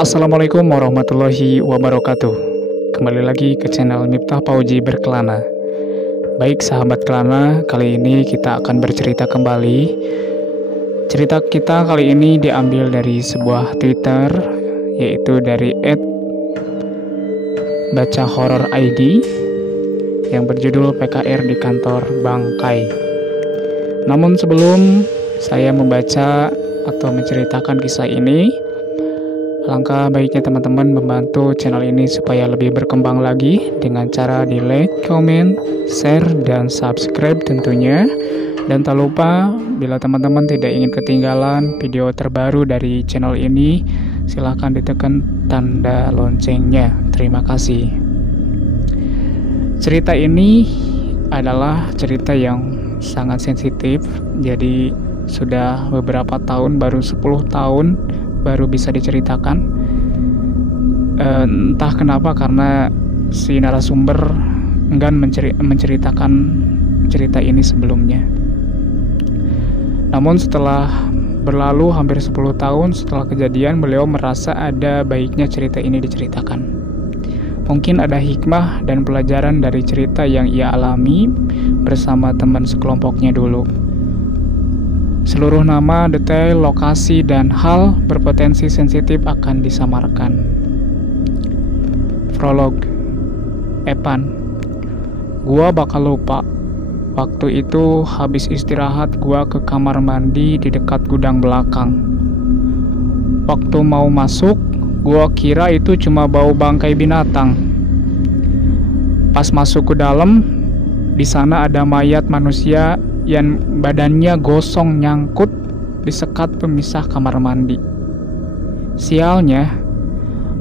Assalamualaikum warahmatullahi wabarakatuh. Kembali lagi ke channel Miftah Pauji Berkelana. Baik sahabat Kelana, kali ini kita akan bercerita kembali. Cerita kita kali ini diambil dari sebuah Twitter, yaitu dari @bacahoror_id yang berjudul PKR di Kantor Bangkai. Namun sebelum saya membaca atau menceritakan kisah ini, alangkah baiknya teman-teman membantu channel ini supaya lebih berkembang lagi dengan cara di like, comment, share, dan subscribe tentunya. Dan tak lupa, bila teman-teman tidak ingin ketinggalan video terbaru dari channel ini, silahkan ditekan tanda loncengnya. Terima kasih. Cerita ini adalah cerita yang sangat sensitif, jadi sudah beberapa tahun, baru 10 tahun baru bisa diceritakan. Entah kenapa, karena si narasumber enggan menceritakan cerita ini sebelumnya. Namun setelah berlalu hampir 10 tahun setelah kejadian, beliau merasa ada baiknya cerita ini diceritakan. Mungkin ada hikmah dan pelajaran dari cerita yang ia alami bersama teman sekelompoknya dulu. Seluruh nama, detail, lokasi, dan hal berpotensi sensitif akan disamarkan. Prolog. Epan. Gua bakal lupa. Waktu itu habis istirahat, gua ke kamar mandi di dekat gudang belakang. Waktu mau masuk, gua kira itu cuma bau bangkai binatang. Pas masuk ke dalam, di sana ada mayat manusia yang badannya gosong nyangkut di sekat pemisah kamar mandi. Sialnya,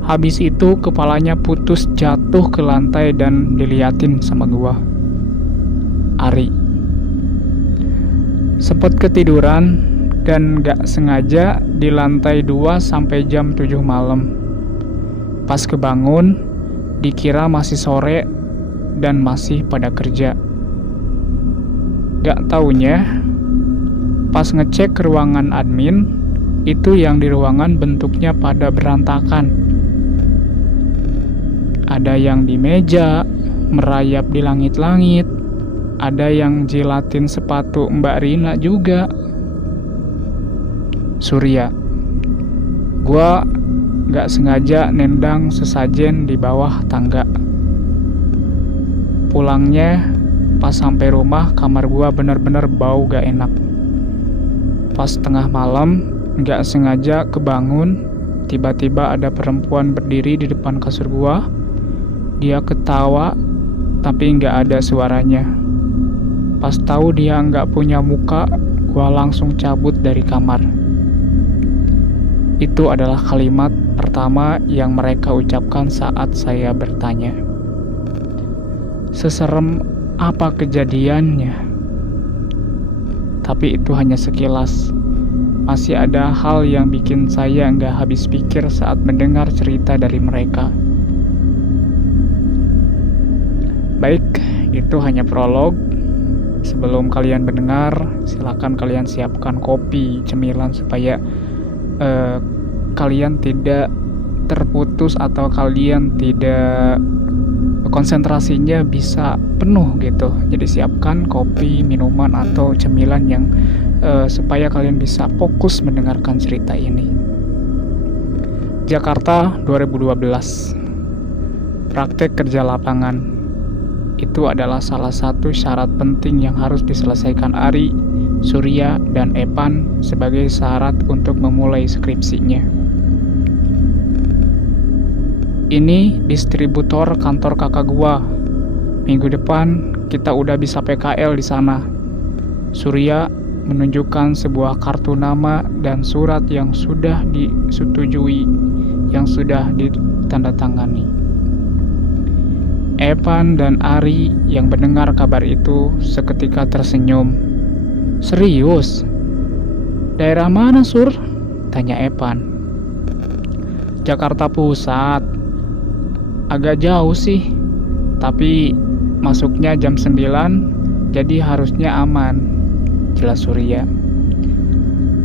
habis itu kepalanya putus jatuh ke lantai dan diliatin sama gua. Ari. Sempet ketiduran dan gak sengaja di lantai 2 sampai jam 7 malam. Pas kebangun, dikira masih sore dan masih pada kerja. Gak taunya, pas ngecek ruangan admin, itu yang di ruangan bentuknya pada berantakan. Ada yang di meja, merayap di langit-langit. Ada yang jilatin sepatu Mbak Rina juga. Surya. Gua gak sengaja nendang sesajen di bawah tangga. Pulangnya, pas sampai rumah, kamar gua bener-bener bau gak enak. Pas tengah malam, gak sengaja kebangun, tiba-tiba ada perempuan berdiri di depan kasur gua. Dia ketawa, tapi gak ada suaranya. Pas tahu dia gak punya muka, gua langsung cabut dari kamar. Itu adalah kalimat pertama yang mereka ucapkan saat saya bertanya, "Seserem apa kejadiannya?" Tapi itu hanya sekilas. Masih ada hal yang bikin saya nggak habis pikir saat mendengar cerita dari mereka. Baik, itu hanya prolog. Sebelum kalian mendengar, silakan kalian siapkan kopi, cemilan supaya kalian tidak terputus atau kalian tidak konsentrasinya bisa penuh gitu. Jadi siapkan kopi, minuman, atau cemilan yang supaya kalian bisa fokus mendengarkan cerita ini. Jakarta 2012. Praktek kerja lapangan. Itu adalah salah satu syarat penting yang harus diselesaikan Ari, Surya, dan Epan sebagai syarat untuk memulai skripsinya. Ini distributor kantor kakak gua. Minggu depan kita udah bisa PKL di sana. Surya menunjukkan sebuah kartu nama dan surat yang sudah disetujui, yang sudah ditandatangani. Epan dan Ari yang mendengar kabar itu seketika tersenyum. "Serius? Daerah mana, Sur?" tanya Epan. "Jakarta Pusat. Agak jauh sih, tapi masuknya jam 9, jadi harusnya aman," jelas Surya.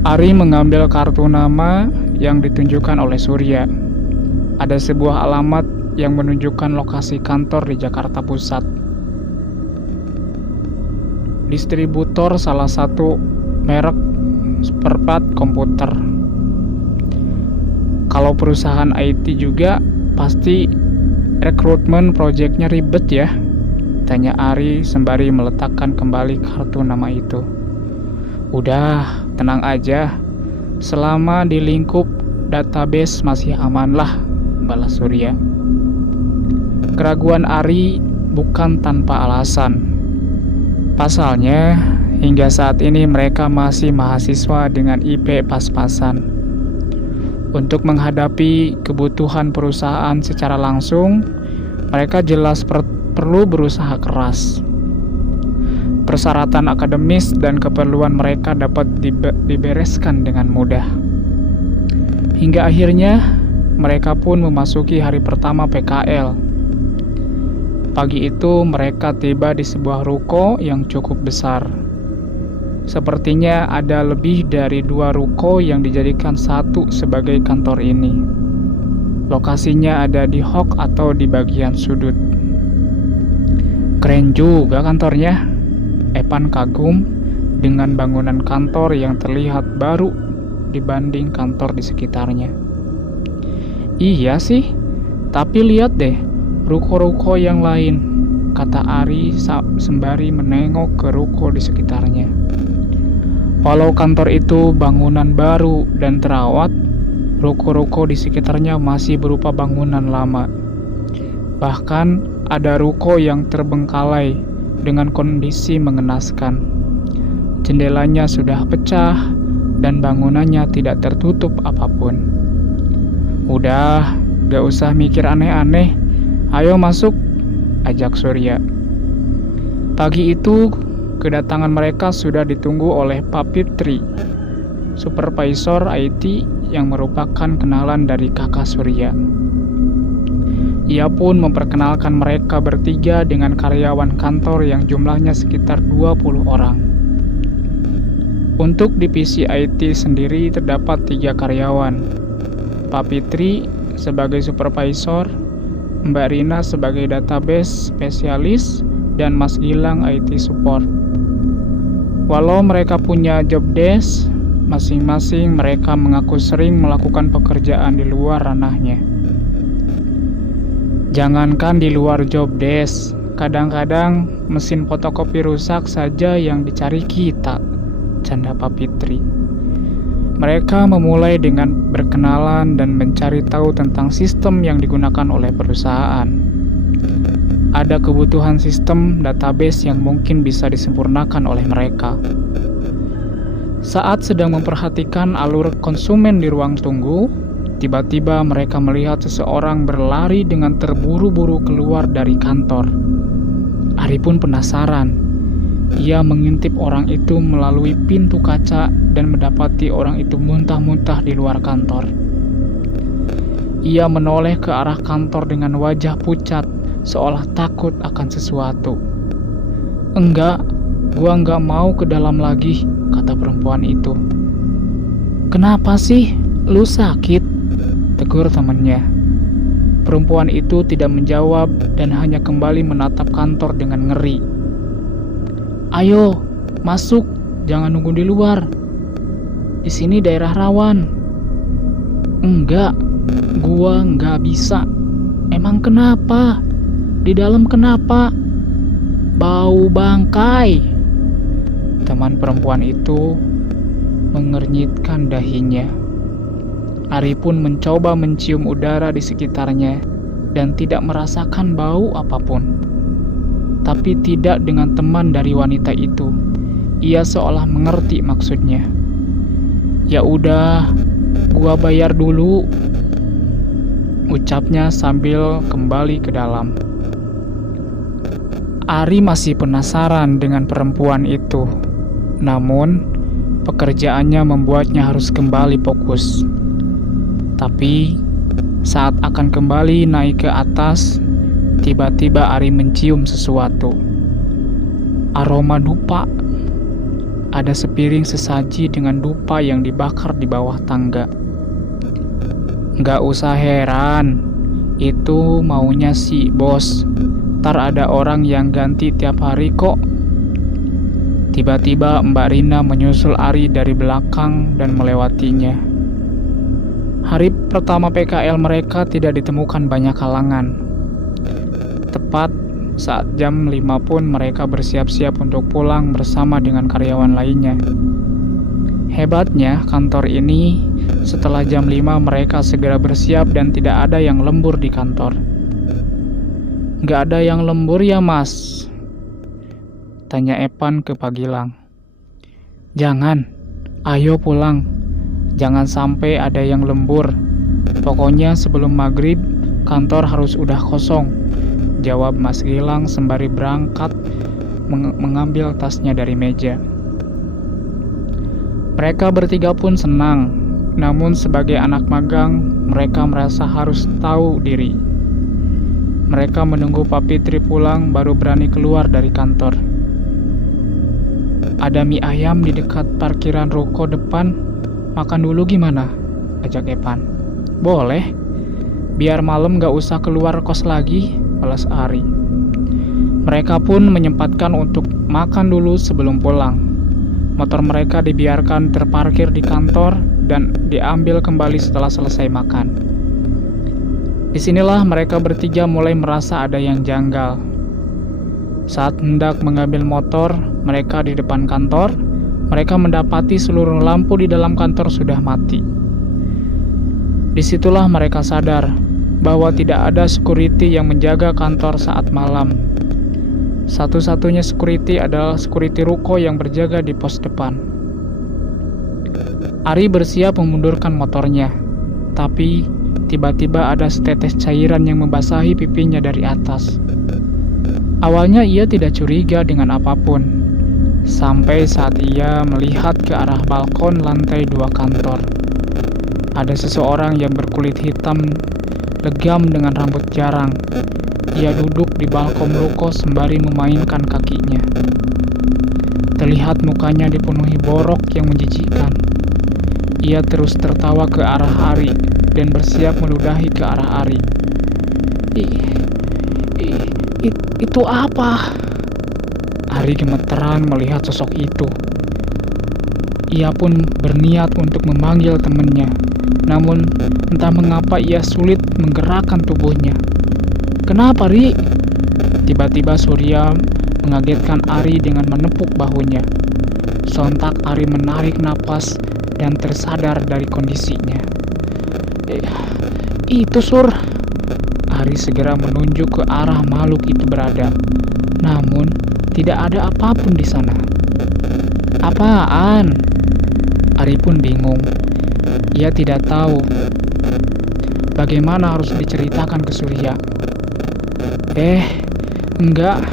Ari mengambil kartu nama yang ditunjukkan oleh Surya. ada sebuah alamat yang menunjukkan lokasi kantor di Jakarta Pusat. Distributor salah satu merek spare part komputer. Kalau perusahaan IT juga pasti rekrutmen proyeknya ribet ya, tanya Ari sembari meletakkan kembali kartu nama itu. Udah, tenang aja. Selama di lingkup database masih aman lah, balas Surya. Keraguan Ari bukan tanpa alasan. Pasalnya, hingga saat ini mereka masih mahasiswa dengan IP pas-pasan. Untuk menghadapi kebutuhan perusahaan secara langsung, mereka jelas perlu berusaha keras. Persyaratan akademis dan keperluan mereka dapat dibereskan dengan mudah. Hingga akhirnya, mereka pun memasuki hari pertama PKL. Pagi itu mereka tiba di sebuah ruko yang cukup besar. Sepertinya ada lebih dari 2 ruko yang dijadikan satu sebagai kantor ini. Lokasinya ada di hok atau di bagian sudut. Keren juga kantornya. Epan kagum dengan bangunan kantor yang terlihat baru dibanding kantor di sekitarnya. Iya sih, tapi lihat deh ruko-ruko yang lain, kata Ari sembari menengok ke ruko di sekitarnya. Walau kantor itu bangunan baru dan terawat, ruko-ruko di sekitarnya masih berupa bangunan lama. Bahkan ada ruko yang terbengkalai dengan kondisi mengenaskan. Jendelanya sudah pecah dan bangunannya tidak tertutup apapun. Udah, gak usah mikir aneh-aneh. Ayo masuk, ajak Surya. Pagi itu, kedatangan mereka sudah ditunggu oleh Pak Fitri, supervisor IT yang merupakan kenalan dari kakak Surya. Ia pun memperkenalkan mereka bertiga dengan karyawan kantor yang jumlahnya sekitar 20 orang. Untuk divisi IT sendiri terdapat 3 karyawan. Pak Fitri sebagai supervisor, Mbak Rina sebagai database spesialis, dan Mas Gilang IT support. Walau mereka punya job desk, masing-masing mereka mengaku sering melakukan pekerjaan di luar ranahnya. Jangankan di luar job desk, kadang-kadang mesin fotokopi rusak saja yang dicari kita, canda Pak Fitri. Mereka memulai dengan berkenalan dan mencari tahu tentang sistem yang digunakan oleh perusahaan. Ada kebutuhan sistem database yang mungkin bisa disempurnakan oleh mereka. Saat sedang memperhatikan alur konsumen di ruang tunggu, tiba-tiba mereka melihat seseorang berlari dengan terburu-buru keluar dari kantor. Ari pun penasaran. Ia mengintip orang itu melalui pintu kaca dan mendapati orang itu muntah-muntah di luar kantor. Ia menoleh ke arah kantor dengan wajah pucat, seolah takut akan sesuatu. "Enggak, gua enggak mau ke dalam lagi," kata perempuan itu. "Kenapa sih? Lu sakit?" tegur temannya. Perempuan itu tidak menjawab dan hanya kembali menatap kantor dengan ngeri. "Ayo, masuk, jangan nunggu di luar. Di sini daerah rawan." "Enggak, gua enggak bisa." "Emang kenapa? Di dalam kenapa?" "Bau bangkai." Teman perempuan itu mengernyitkan dahinya. Ari pun mencoba mencium udara di sekitarnya dan tidak merasakan bau apapun. Tapi tidak dengan teman dari wanita itu. Ia seolah mengerti maksudnya. "Ya udah, gua bayar dulu," ucapnya sambil kembali ke dalam. Ari masih penasaran dengan perempuan itu. Namun, pekerjaannya membuatnya harus kembali fokus. Tapi, saat akan kembali naik ke atas, tiba-tiba Ari mencium sesuatu. Aroma dupa. Ada sepiring sesaji dengan dupa yang dibakar di bawah tangga. Nggak usah heran, itu maunya si bos. Ntar ada orang yang ganti tiap hari kok. Tiba-tiba Mbak Rina menyusul Ari dari belakang dan melewatinya. Hari pertama PKL mereka tidak ditemukan banyak halangan. Tepat saat jam 5 pun mereka bersiap-siap untuk pulang bersama dengan karyawan lainnya. Hebatnya kantor ini setelah jam 5 mereka segera bersiap dan tidak ada yang lembur di kantor. Nggak ada yang lembur ya mas? Tanya Epan ke Pak Gilang. Jangan, ayo pulang. Jangan sampai ada yang lembur. Pokoknya sebelum maghrib kantor harus udah kosong, jawab Mas Gilang sembari berangkat mengambil tasnya dari meja. Mereka bertiga pun senang, namun sebagai anak magang, mereka merasa harus tahu diri. Mereka menunggu Pak Fitri pulang baru berani keluar dari kantor. Ada mie ayam di dekat parkiran ruko depan, makan dulu gimana? Ajak Epan. Boleh, biar malam gak usah keluar kos lagi, balas Ari. Mereka pun menyempatkan untuk makan dulu sebelum pulang. Motor mereka dibiarkan terparkir di kantor dan diambil kembali setelah selesai makan. Disinilah mereka bertiga mulai merasa ada yang janggal. Saat hendak mengambil motor mereka di depan kantor, mereka mendapati seluruh lampu di dalam kantor sudah mati. Disitulah mereka sadar bahwa tidak ada security yang menjaga kantor saat malam. Satu-satunya security adalah security ruko yang berjaga di pos depan. Ari bersiap memundurkan motornya, tapi tiba-tiba ada setetes cairan yang membasahi pipinya dari atas. Awalnya ia tidak curiga dengan apapun, sampai saat ia melihat ke arah balkon lantai 2 kantor. Ada seseorang yang berkulit hitam, legam dengan rambut jarang. Ia duduk di balkon ruko sembari memainkan kakinya. Terlihat mukanya dipenuhi borok yang menjijikkan. Ia terus tertawa ke arah Ari dan bersiap meludahi ke arah Ari. Itu apa? Ari gemeteran melihat sosok itu. Ia pun berniat untuk memanggil temannya, namun entah mengapa ia sulit menggerakkan tubuhnya. Kenapa, Ri? Tiba-tiba Surya mengagetkan Ari dengan menepuk bahunya. Sontak Ari menarik napas dan tersadar dari kondisinya. Itu Sur. Ari segera menunjuk ke arah makhluk itu berada. Namun tidak ada apapun di sana. Apaan? Ari pun bingung. Ia tidak tahu bagaimana harus diceritakan ke Surya. Enggak.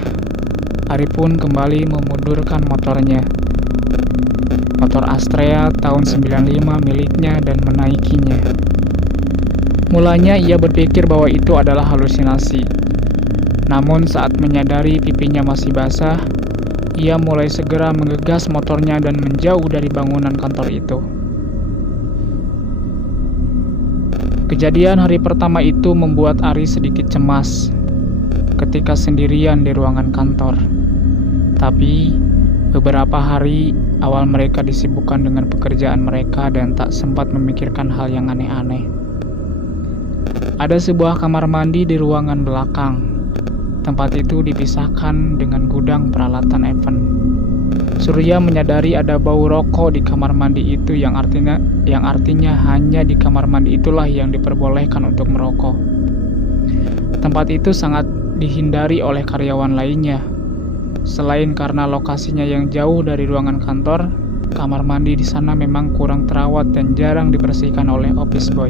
Ari pun kembali memundurkan motornya. Motor Astrea tahun 95 miliknya dan menaikinya. Mulanya ia berpikir bahwa itu adalah halusinasi. Namun saat menyadari pipinya masih basah, ia mulai segera menggegas motornya dan menjauh dari bangunan kantor itu. Kejadian hari pertama itu membuat Ari sedikit cemas ketika sendirian di ruangan kantor. Tapi beberapa hari awal mereka disibukkan dengan pekerjaan mereka dan tak sempat memikirkan hal yang aneh-aneh. Ada sebuah kamar mandi di ruangan belakang. Tempat itu dipisahkan dengan gudang peralatan event. Surya menyadari ada bau rokok di kamar mandi itu yang artinya hanya di kamar mandi itulah yang diperbolehkan untuk merokok. Tempat itu sangat dihindari oleh karyawan lainnya. Selain karena lokasinya yang jauh dari ruangan kantor, kamar mandi di sana memang kurang terawat dan jarang dibersihkan oleh office boy.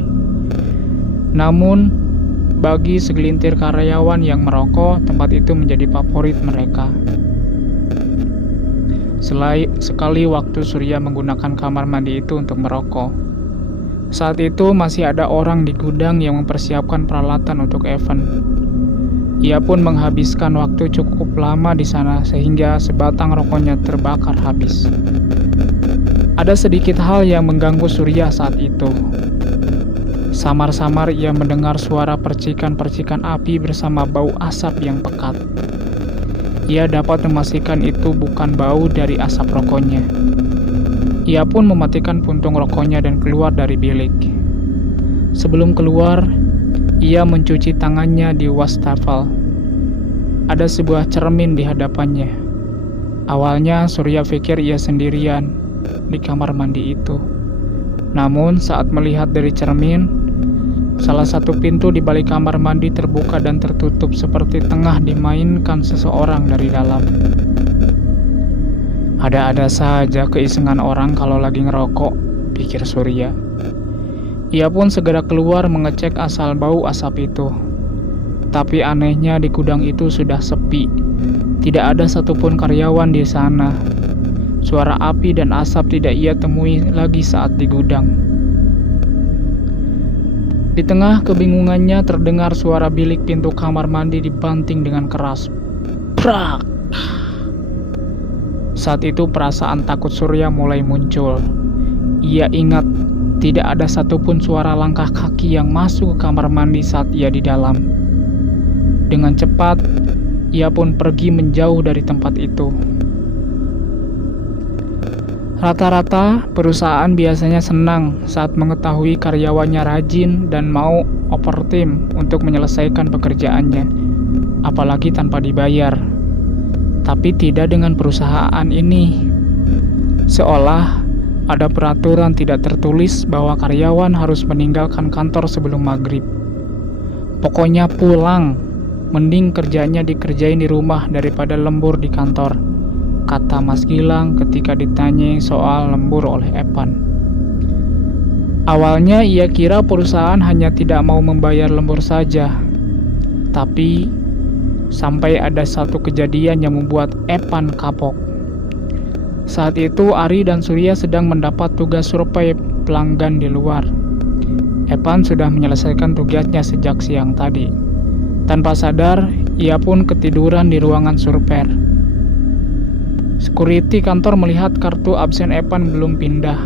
Namun, bagi segelintir karyawan yang merokok, tempat itu menjadi favorit mereka. Sekali waktu Surya menggunakan kamar mandi itu untuk merokok. Saat itu masih ada orang di gudang yang mempersiapkan peralatan untuk event. Ia pun menghabiskan waktu cukup lama di sana sehingga sebatang rokoknya terbakar habis. Ada sedikit hal yang mengganggu Surya saat itu. Samar-samar ia mendengar suara percikan-percikan api bersama bau asap yang pekat. Ia dapat memastikan itu bukan bau dari asap rokoknya. Ia pun mematikan puntung rokoknya dan keluar dari bilik. Sebelum keluar, ia mencuci tangannya di wastafel. Ada sebuah cermin di hadapannya. Awalnya Surya pikir ia sendirian di kamar mandi itu. Namun saat melihat dari cermin, salah satu pintu di balik kamar mandi terbuka dan tertutup seperti tengah dimainkan seseorang dari dalam. Ada-ada saja keisengan orang kalau lagi ngerokok, pikir Surya. Ia pun segera keluar mengecek asal bau asap itu. Tapi anehnya di gudang itu sudah sepi. Tidak ada satupun karyawan di sana. Suara api dan asap tidak ia temui lagi saat di gudang. Di tengah kebingungannya terdengar suara bilik pintu kamar mandi dibanting dengan keras. Prak! Saat itu perasaan takut Surya mulai muncul. Ia ingat tidak ada satupun suara langkah kaki yang masuk ke kamar mandi saat ia di dalam. Dengan cepat, ia pun pergi menjauh dari tempat itu. Rata-rata perusahaan biasanya senang saat mengetahui karyawannya rajin dan mau overtime untuk menyelesaikan pekerjaannya, apalagi tanpa dibayar. Tapi tidak dengan perusahaan ini. Seolah ada peraturan tidak tertulis bahwa karyawan harus meninggalkan kantor sebelum maghrib. Pokoknya pulang, mending kerjanya dikerjain di rumah daripada lembur di kantor, kata Mas Gilang ketika ditanyai soal lembur oleh Epan. Awalnya ia kira perusahaan hanya tidak mau membayar lembur saja. Tapi sampai ada satu kejadian yang membuat Epan kapok. Saat itu Ari dan Surya sedang mendapat tugas survei pelanggan di luar. Epan sudah menyelesaikan tugasnya sejak siang tadi. Tanpa sadar, ia pun ketiduran di ruangan surper. Security kantor melihat kartu absen Epan belum pindah.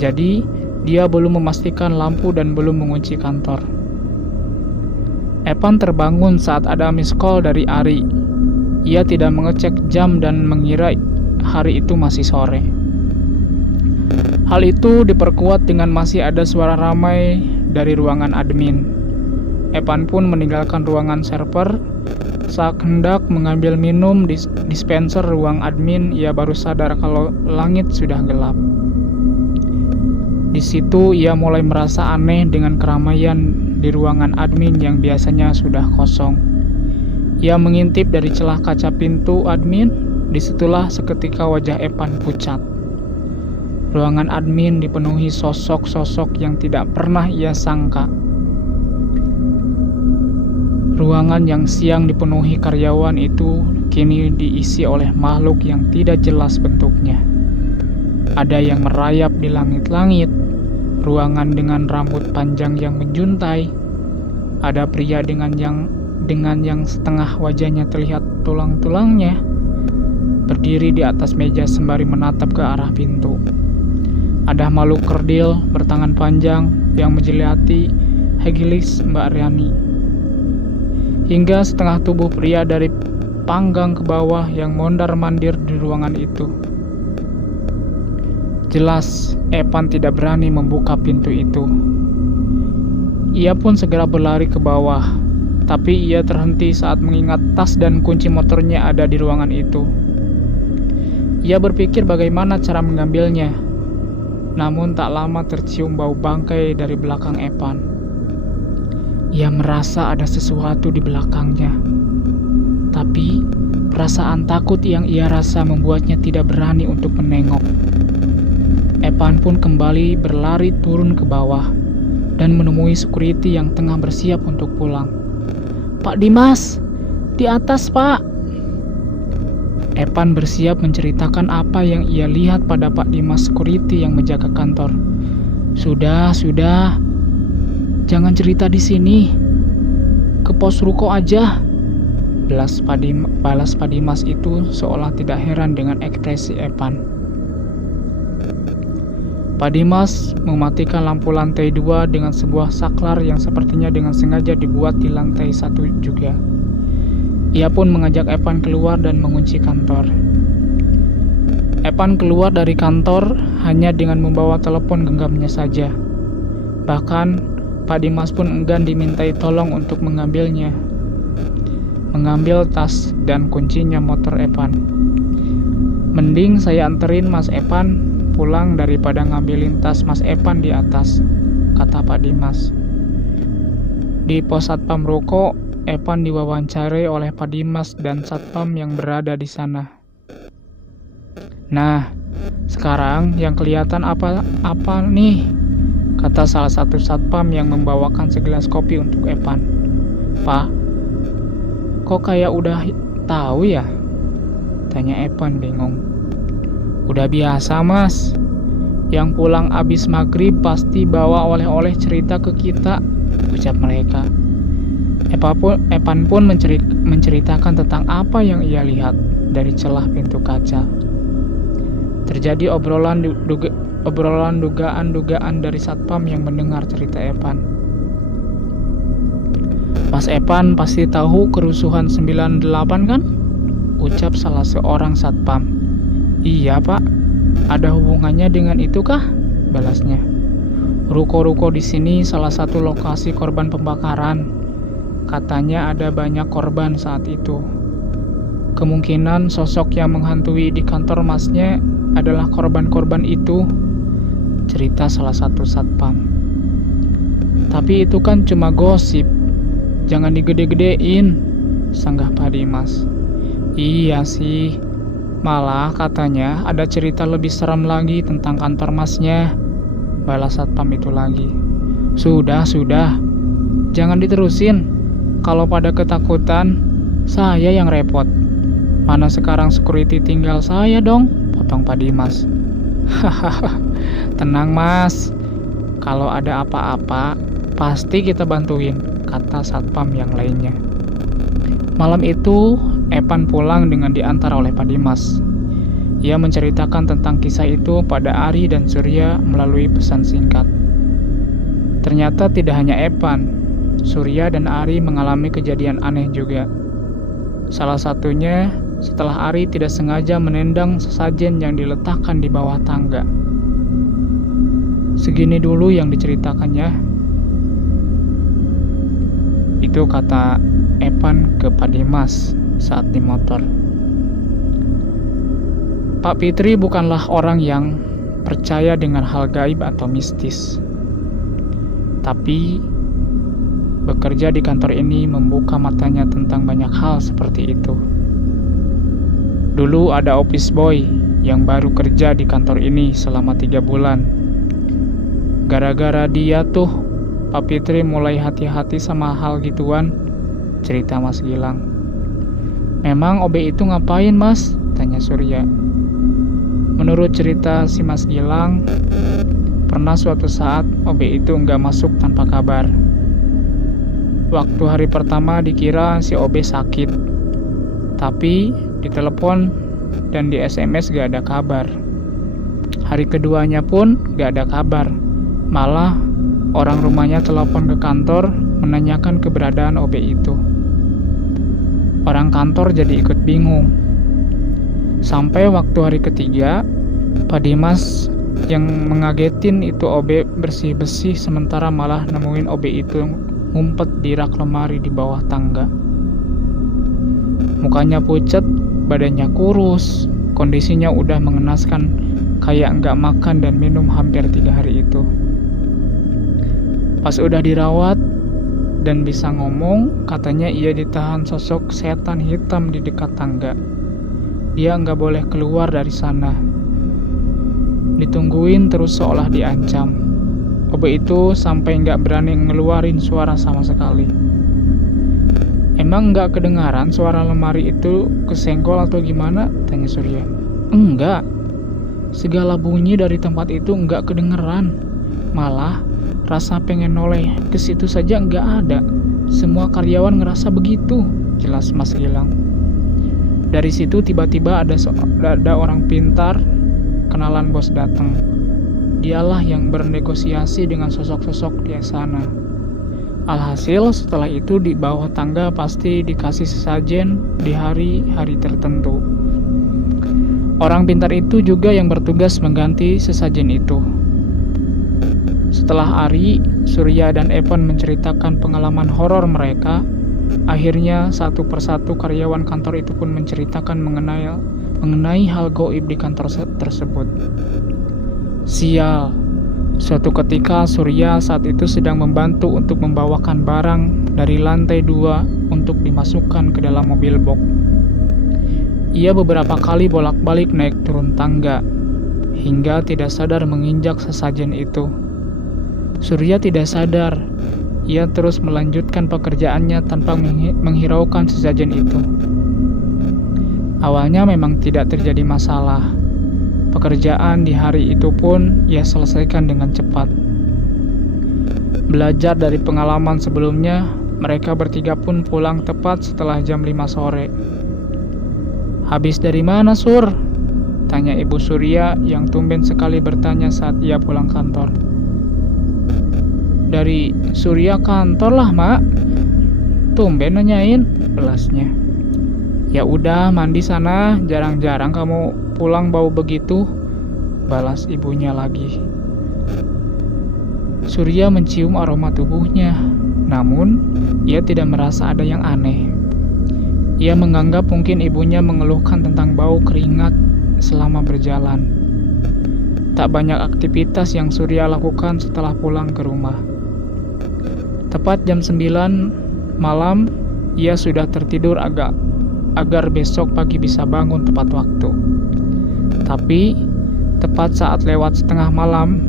Jadi, dia belum memastikan lampu dan belum mengunci kantor. Epan terbangun saat ada miss call dari Ari. Ia tidak mengecek jam dan mengira hari itu masih sore. Hal itu diperkuat dengan masih ada suara ramai dari ruangan admin. Epan pun meninggalkan ruangan server. Saat hendak mengambil minum di dispenser ruang admin, ia baru sadar kalau langit sudah gelap. Di situ ia mulai merasa aneh dengan keramaian di ruangan admin yang biasanya sudah kosong. Ia mengintip dari celah kaca pintu admin. Disitulah seketika wajah Epan pucat. Ruangan admin dipenuhi sosok-sosok yang tidak pernah ia sangka. Ruangan yang siang dipenuhi karyawan itu kini diisi oleh makhluk yang tidak jelas bentuknya. Ada yang merayap di langit-langit, ruangan dengan rambut panjang yang menjuntai. Ada pria dengan yang setengah wajahnya terlihat tulang-tulangnya, berdiri di atas meja sembari menatap ke arah pintu. Ada makhluk kerdil bertangan panjang yang menjilati hegilis Mbak Riani. Hingga setengah tubuh pria dari panggang ke bawah yang mondar-mandir di ruangan itu. Jelas, Epan tidak berani membuka pintu itu. Ia pun segera berlari ke bawah, tapi ia terhenti saat mengingat tas dan kunci motornya ada di ruangan itu. Ia berpikir bagaimana cara mengambilnya. Namun tak lama tercium bau bangkai dari belakang Epan. Ia merasa ada sesuatu di belakangnya. Tapi perasaan takut yang ia rasa membuatnya tidak berani untuk menengok. Epan pun kembali berlari turun ke bawah dan menemui security yang tengah bersiap untuk pulang. "Pak Dimas, di atas, Pak." Epan bersiap menceritakan apa yang ia lihat pada Pak Dimas security yang menjaga kantor. Sudah. Jangan cerita di sini. Ke pos ruko aja. Balas Pak Dimas itu seolah tidak heran dengan ekspresi Epan. Pak Dimas mematikan lampu lantai 2 dengan sebuah saklar yang sepertinya dengan sengaja dibuat di lantai 1 juga. Ia pun mengajak Epan keluar dan mengunci kantor. Epan keluar dari kantor hanya dengan membawa telepon genggamnya saja. Bahkan Pak Dimas pun enggan dimintai tolong untuk mengambil tas dan kuncinya motor Epan. Mending saya anterin Mas Epan pulang daripada ngambilin tas Mas Epan di atas, kata Pak Dimas. Di pos Satpam Ruko, Epan diwawancarai oleh Pak Dimas dan Satpam yang berada di sana. Nah, sekarang yang kelihatan apa nih? Kata salah satu Satpam yang membawakan segelas kopi untuk Epan. Pak, kok kayak udah tahu ya? Tanya Epan bingung. Udah biasa mas, yang pulang abis maghrib pasti bawa oleh-oleh cerita ke kita, ucap mereka. Epan pun menceritakan tentang apa yang ia lihat dari celah pintu kaca. Terjadi obrolan dugaan dari Satpam yang mendengar cerita Epan. Mas Epan pasti tahu kerusuhan 98 kan? Ucap salah seorang Satpam. Iya pak, ada hubungannya dengan itu kah? Balasnya. Ruko-ruko di sini salah satu lokasi korban pembakaran. Katanya ada banyak korban saat itu. Kemungkinan sosok yang menghantui di kantor masnya adalah korban-korban itu, cerita salah satu Satpam. Tapi itu kan cuma gosip, jangan digede-gedein, sanggah Pak Dimas. Iya sih, malah katanya ada cerita lebih seram lagi tentang kantor masnya, balas Satpam itu lagi. Sudah, jangan diterusin. Kalau pada ketakutan, saya yang repot. Mana sekarang security tinggal saya dong, potong Pak Dimas. Hahaha, tenang mas, kalau ada apa-apa pasti kita bantuin, kata Satpam yang lainnya. Malam itu Epan pulang dengan diantar oleh Pak Dimas. Ia menceritakan tentang kisah itu pada Ari dan Surya melalui pesan singkat. Ternyata tidak hanya Epan, Surya dan Ari mengalami kejadian aneh juga. Salah satunya setelah Ari tidak sengaja menendang sesajen yang diletakkan di bawah tangga. Segini dulu yang diceritakannya. Itu kata Epan ke Pak Dimas saat di motor. Pak Fitri bukanlah orang yang percaya dengan hal gaib atau mistis. Tapi bekerja di kantor ini membuka matanya tentang banyak hal seperti itu. Dulu ada office boy yang baru kerja di kantor ini selama 3 bulan. Gara-gara dia tuh, Pak Fitri mulai hati-hati sama hal gituan, cerita Mas Gilang. Memang OB itu ngapain mas? Tanya Surya. Menurut cerita si Mas Gilang, pernah suatu saat OB itu nggak masuk tanpa kabar. Waktu hari pertama dikira si OB sakit, tapi ditelepon dan di SMS gak ada kabar. Hari keduanya pun gak ada kabar. Malah orang rumahnya telepon ke kantor menanyakan keberadaan OB itu. Orang kantor jadi ikut bingung. Sampai waktu hari ketiga, Pak Dimas yang mengagetin itu OB bersih-bersih sementara malah nemuin OB itu ngumpet di rak lemari di bawah tangga. Mukanya pucat, badannya kurus, kondisinya udah mengenaskan, kayak nggak makan dan minum hampir 3 hari itu. Pas udah dirawat dan bisa ngomong, katanya ia ditahan sosok setan hitam di dekat tangga. Dia nggak boleh keluar dari sana. Ditungguin terus seolah diancam. OB itu sampai nggak berani ngeluarin suara sama sekali. Emang nggak kedengaran suara lemari itu kesenggol atau gimana? Tanya Surya. Enggak. Segala bunyi dari tempat itu nggak kedengeran. Malah rasa pengen noleh ke situ saja nggak ada. Semua karyawan ngerasa begitu, jelas Mas Gilang. Dari situ tiba-tiba ada orang pintar kenalan bos datang. dialah yang bernegosiasi dengan sosok-sosok di sana. Alhasil setelah itu di bawah tangga pasti dikasih sesajen di hari-hari tertentu. Orang pintar itu juga yang bertugas mengganti sesajen itu. Setelah Ari, Surya dan Evan menceritakan pengalaman horor mereka, akhirnya satu persatu karyawan kantor itu pun menceritakan mengenai hal gaib di kantor tersebut. Sial, suatu ketika Surya saat itu sedang membantu untuk membawakan barang dari lantai 2 untuk dimasukkan ke dalam mobil box. Ia beberapa kali bolak-balik naik turun tangga, hingga tidak sadar menginjak sesajen itu. Surya tidak sadar, ia terus melanjutkan pekerjaannya tanpa menghiraukan sesajen itu. Awalnya memang tidak terjadi masalah. Pekerjaan di hari itu pun ia selesaikan dengan cepat. Belajar dari pengalaman sebelumnya, mereka bertiga pun pulang tepat setelah jam 5 sore. "Habis dari mana, Sur?" tanya Ibu Surya yang tumben sekali bertanya saat ia pulang kantor. "Dari Surya kantor lah, Mak. Tumben nanyain," belasnya. "Ya udah, mandi sana, jarang-jarang kamu pulang bau begitu," balas ibunya lagi. Surya mencium aroma tubuhnya, namun ia tidak merasa ada yang aneh. Ia menganggap mungkin ibunya mengeluhkan tentang bau keringat selama berjalan. Tak banyak aktivitas yang Surya lakukan setelah pulang ke rumah. Tepat jam 9 malam, ia sudah tertidur agar besok pagi bisa bangun tepat waktu. Tapi, tepat saat lewat setengah malam,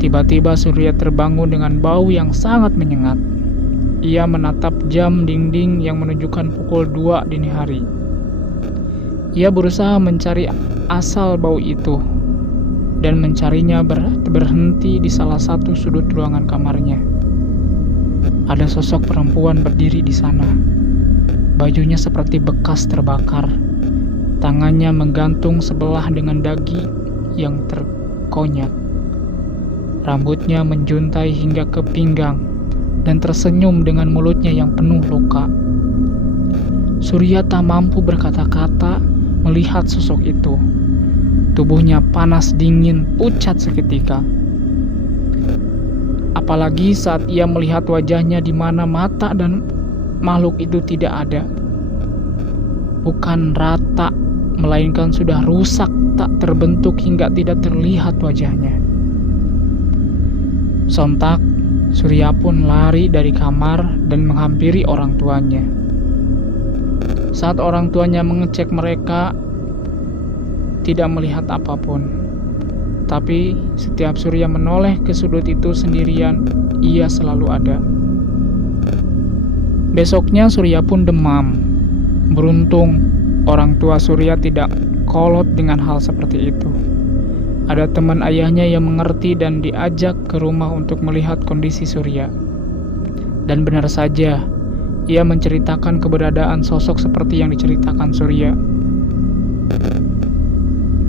tiba-tiba Surya terbangun dengan bau yang sangat menyengat. Ia menatap jam dinding yang menunjukkan pukul 2 dini hari. Ia berusaha mencari asal bau itu, dan mencarinya berhenti di salah satu sudut ruangan kamarnya. Ada sosok perempuan berdiri di sana. Bajunya seperti bekas terbakar. Tangannya menggantung sebelah dengan dagi yang terkonyak. Rambutnya menjuntai hingga ke pinggang dan tersenyum dengan mulutnya yang penuh luka. Surya tak mampu berkata-kata melihat sosok itu. Tubuhnya panas dingin, pucat seketika. Apalagi saat ia melihat wajahnya di mana mata dan makhluk itu tidak ada. Bukan rata, melainkan sudah rusak, tak terbentuk hingga tidak terlihat wajahnya. Sontak, Surya pun lari dari kamar dan menghampiri orang tuanya. Saat orang tuanya mengecek mereka, tidak melihat apapun. Tapi setiap Surya menoleh ke sudut itu sendirian, ia selalu ada. Besoknya Surya pun demam. Beruntung, orang tua Surya tidak kolot dengan hal seperti itu. Ada teman ayahnya yang mengerti dan diajak ke rumah untuk melihat kondisi Surya. Dan benar saja, ia menceritakan keberadaan sosok seperti yang diceritakan Surya.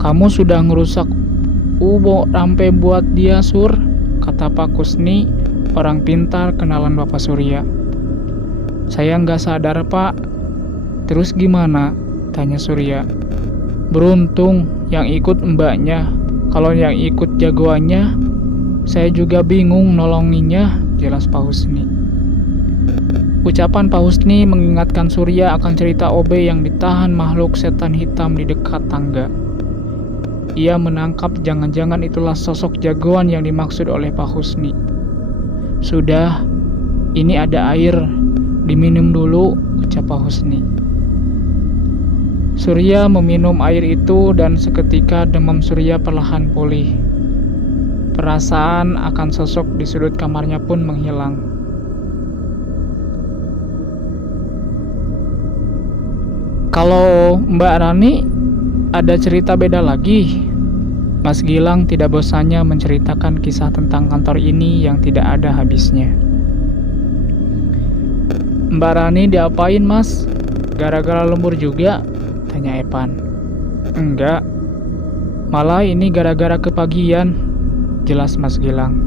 "Kamu sudah ngerusak ubo rampe buat dia, Sur," kata Pak Kusni, orang pintar kenalan Bapak Surya. "Saya nggak sadar, Pak." "Terus gimana?" tanya Surya. "Beruntung yang ikut mbaknya. Kalau yang ikut jagoannya, saya juga bingung nolonginnya," jelas Pak Husni. Ucapan Pak Husni mengingatkan Surya akan cerita OB yang ditahan makhluk setan hitam di dekat tangga. Ia menangkap jangan-jangan itulah sosok jagoan yang dimaksud oleh Pak Husni. "Sudah, ini ada air, diminum dulu," ucap Pak Husni. Surya meminum air itu dan seketika demam Surya perlahan pulih. Perasaan akan sosok di sudut kamarnya pun menghilang. Kalau Mbak Rani ada cerita beda lagi. Mas Gilang tidak bosannya menceritakan kisah tentang kantor ini yang tidak ada habisnya. "Mbak Rani diapain, Mas? Gara-gara lembur juga?" tanya Evan. "Enggak. Malah ini gara-gara kepagian, jelas Mas Gilang.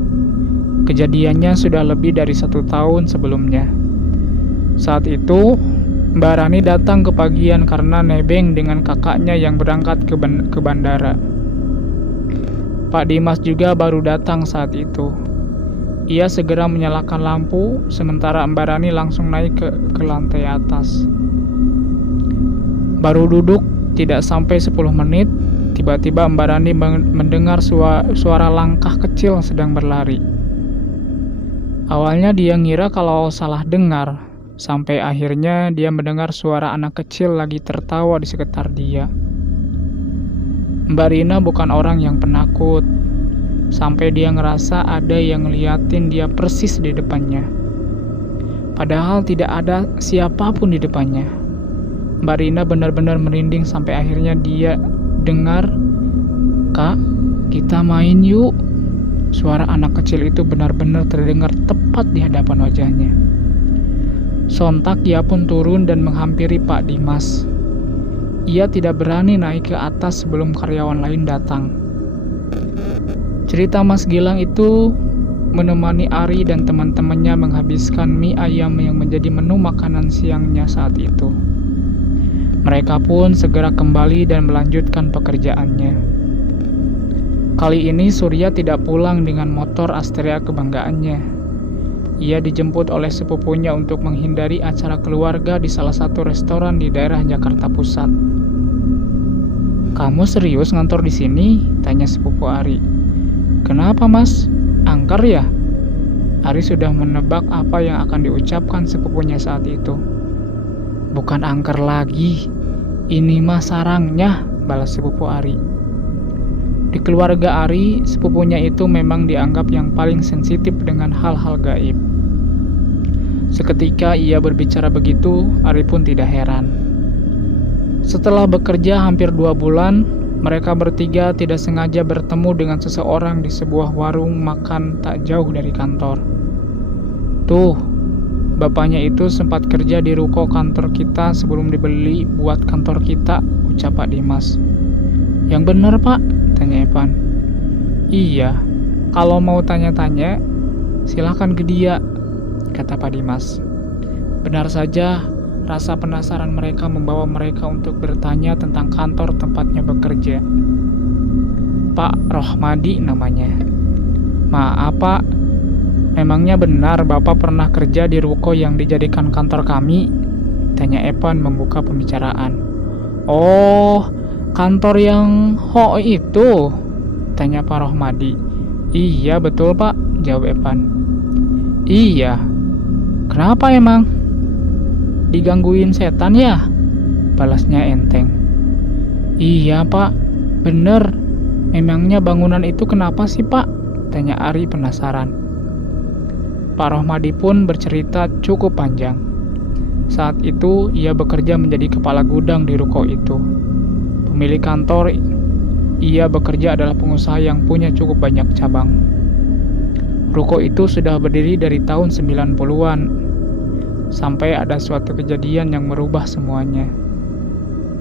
Kejadiannya sudah lebih dari 1 tahun sebelumnya. Saat itu, Mbak Rani datang kepagian karena nebeng dengan kakaknya yang berangkat ke bandara. Pak Dimas juga baru datang saat itu. Ia segera menyalakan lampu, sementara Mbak Rani langsung naik ke lantai atas. Baru duduk, tidak sampai 10 menit, tiba-tiba Mbak Rani mendengar suara langkah kecil sedang berlari. Awalnya dia ngira kalau salah dengar, sampai akhirnya dia mendengar suara anak kecil lagi tertawa di sekitar dia. Mbak Rina bukan orang yang penakut, sampai dia ngerasa ada yang ngeliatin dia persis di depannya. Padahal tidak ada siapapun di depannya. Mbak Rina benar-benar merinding sampai akhirnya dia dengar, "Kak, kita main yuk." Suara anak kecil itu benar-benar terdengar tepat di hadapan wajahnya. Sontak ia pun turun dan menghampiri Pak Dimas. Ia tidak berani naik ke atas sebelum karyawan lain datang. Cerita Mas Gilang itu menemani Ari dan teman-temannya menghabiskan mie ayam yang menjadi menu makanan siangnya saat itu. Mereka pun segera kembali dan melanjutkan pekerjaannya. Kali ini Surya tidak pulang dengan motor Astrea kebanggaannya. Ia dijemput oleh sepupunya untuk menghindari acara keluarga di salah satu restoran di daerah Jakarta Pusat. "Kamu serius ngantor di sini?" tanya sepupu Ari. "Kenapa, Mas? Angker ya?" Ari sudah menebak apa yang akan diucapkan sepupunya saat itu. "Bukan angker lagi. Ini mah sarangnya," balas sepupu Ari. Di keluarga Ari, sepupunya itu memang dianggap yang paling sensitif dengan hal-hal gaib. Seketika ia berbicara begitu, Ari pun tidak heran. Setelah bekerja hampir 2 bulan, mereka bertiga tidak sengaja bertemu dengan seseorang di sebuah warung makan tak jauh dari kantor. "Tuh, bapaknya itu sempat kerja di ruko kantor kita sebelum dibeli buat kantor kita," ucap Pak Dimas. "Yang benar, Pak?" tanya Evan. "Iya, kalau mau tanya-tanya, silahkan ke dia," kata Pak Dimas. Benar saja, rasa penasaran mereka membawa mereka untuk bertanya tentang kantor tempatnya bekerja. Pak Rohmadi namanya. "Maaf Pak, memangnya benar Bapak pernah kerja di ruko yang dijadikan kantor kami?" tanya Evan membuka pembicaraan. "Oh, kantor yang ho itu?" tanya Pak Rohmadi. "Iya betul Pak," jawab Evan. "Iya, kenapa emang? Digangguin setan ya?" balasnya enteng. "Iya Pak, bener. Memangnya bangunan itu kenapa sih Pak?" tanya Ari penasaran. Pak Rohmadi pun bercerita cukup panjang. Saat itu ia bekerja menjadi kepala gudang di ruko itu. Pemilik kantor ia bekerja adalah pengusaha yang punya cukup banyak cabang. Ruko itu sudah berdiri dari tahun 90-an, sampai ada suatu kejadian yang merubah semuanya.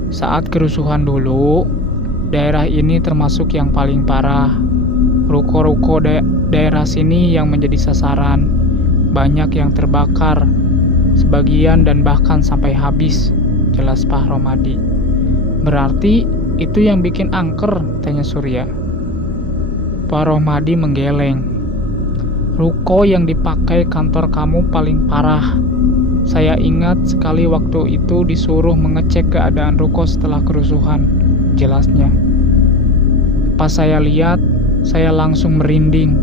Saat kerusuhan dulu, daerah ini termasuk yang paling parah. Ruko-ruko daerah sini yang menjadi sasaran, banyak yang terbakar, sebagian dan bahkan sampai habis, jelas Pak Rohmadi. "Berarti itu yang bikin angker?" tanya Surya. Pak Rohmadi menggeleng. "Ruko yang dipakai kantor kamu paling parah. Saya ingat sekali waktu itu disuruh mengecek keadaan ruko setelah kerusuhan," jelasnya. "Pas saya lihat, saya langsung merinding.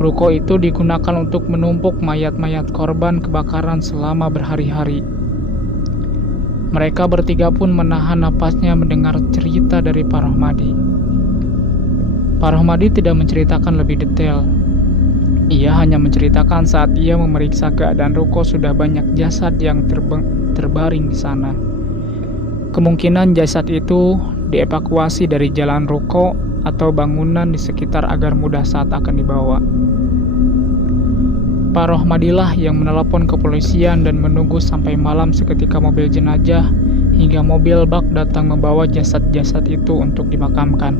Ruko itu digunakan untuk menumpuk mayat-mayat korban kebakaran selama berhari-hari." Mereka bertiga pun menahan napasnya mendengar cerita dari Pak Rohmadi. Pak Rohmadi tidak menceritakan lebih detail. Ia hanya menceritakan saat ia memeriksa keadaan ruko sudah banyak jasad yang terbaring di sana. Kemungkinan jasad itu dievakuasi dari jalan ruko atau bangunan di sekitar agar mudah saat akan dibawa. Pak Rohmadilah yang menelepon kepolisian dan menunggu sampai malam seketika mobil jenazah hingga mobil bak datang membawa jasad-jasad itu untuk dimakamkan.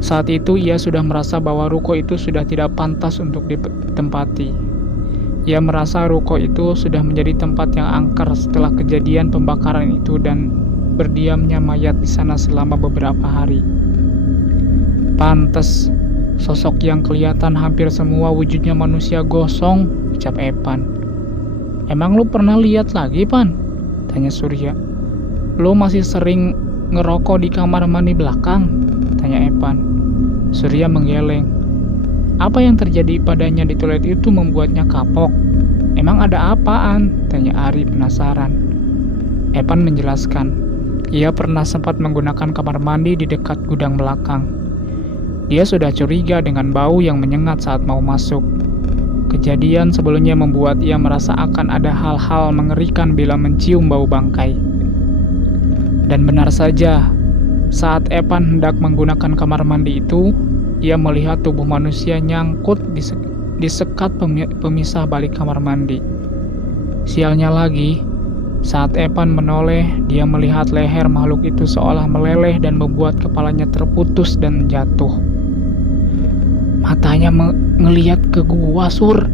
Saat itu ia sudah merasa bahwa ruko itu sudah tidak pantas untuk ditempati. Ia merasa ruko itu sudah menjadi tempat yang angker setelah kejadian pembakaran itu dan berdiamnya mayat di sana selama beberapa hari. Pantes, sosok yang kelihatan hampir semua wujudnya manusia gosong, ucap Epan. Emang lu pernah lihat lagi, Pan? Tanya Surya. Lu masih sering ngerokok di kamar mandi belakang? Tanya Epan. Surya menggeleng. Apa yang terjadi padanya di toilet itu membuatnya kapok? Emang ada apaan? Tanya Ari penasaran. Epan menjelaskan, ia pernah sempat menggunakan kamar mandi di dekat gudang belakang. Dia sudah curiga dengan bau yang menyengat saat mau masuk. Kejadian sebelumnya membuat ia merasa akan ada hal-hal mengerikan bila mencium bau bangkai. Dan benar saja, saat Epan hendak menggunakan kamar mandi itu, ia melihat tubuh manusia nyangkut di sekat pemisah balik kamar mandi. Sialnya lagi, saat Epan menoleh, dia melihat leher makhluk itu seolah meleleh dan membuat kepalanya terputus dan jatuh. Matanya ngeliat ke gua, Sur.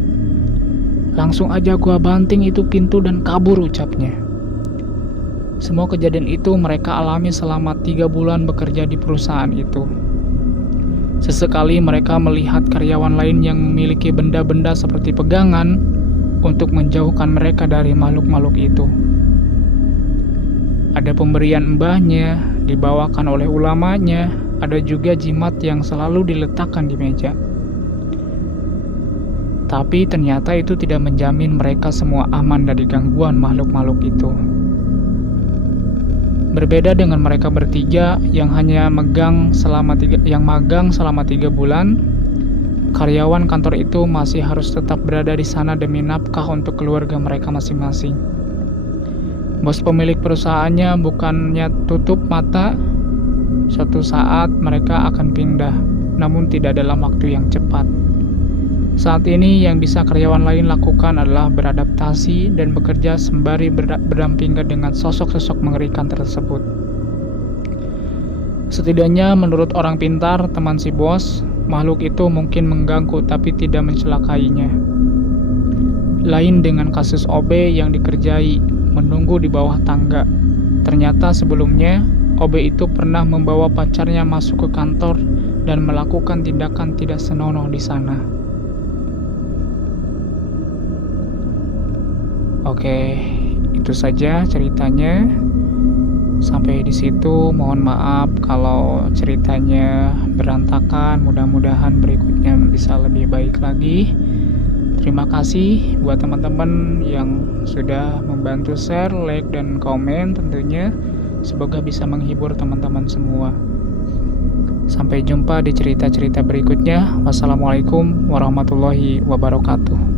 Langsung aja gua banting itu pintu dan kabur, ucapnya. Semua kejadian itu mereka alami selama 3 bulan bekerja di perusahaan itu. Sesekali mereka melihat karyawan lain yang memiliki benda-benda seperti pegangan untuk menjauhkan mereka dari makhluk-makhluk itu. Ada pemberian mbahnya, dibawakan oleh ulamanya, ada juga jimat yang selalu diletakkan di meja. Tapi ternyata itu tidak menjamin mereka semua aman dari gangguan makhluk-makhluk itu. Berbeda dengan mereka bertiga yang hanya magang selama 3 bulan, karyawan kantor itu masih harus tetap berada di sana demi nafkah untuk keluarga mereka masing-masing. Bos pemilik perusahaannya bukannya tutup mata, suatu saat mereka akan pindah, namun tidak dalam waktu yang cepat. Saat ini yang bisa karyawan lain lakukan adalah beradaptasi dan bekerja sembari berdampingan dengan sosok-sosok mengerikan tersebut. Setidaknya menurut orang pintar, teman si bos, makhluk itu mungkin mengganggu tapi tidak mencelakainya. Lain dengan kasus OB yang dikerjai, menunggu di bawah tangga. Ternyata sebelumnya, OB itu pernah membawa pacarnya masuk ke kantor dan melakukan tindakan tidak senonoh di sana. Oke, itu saja ceritanya. Sampai di situ, mohon maaf kalau ceritanya berantakan. Mudah-mudahan berikutnya bisa lebih baik lagi. Terima kasih buat teman-teman yang sudah membantu share, like, dan komen tentunya. Semoga bisa menghibur teman-teman semua. Sampai jumpa di cerita-cerita berikutnya. Wassalamualaikum warahmatullahi wabarakatuh.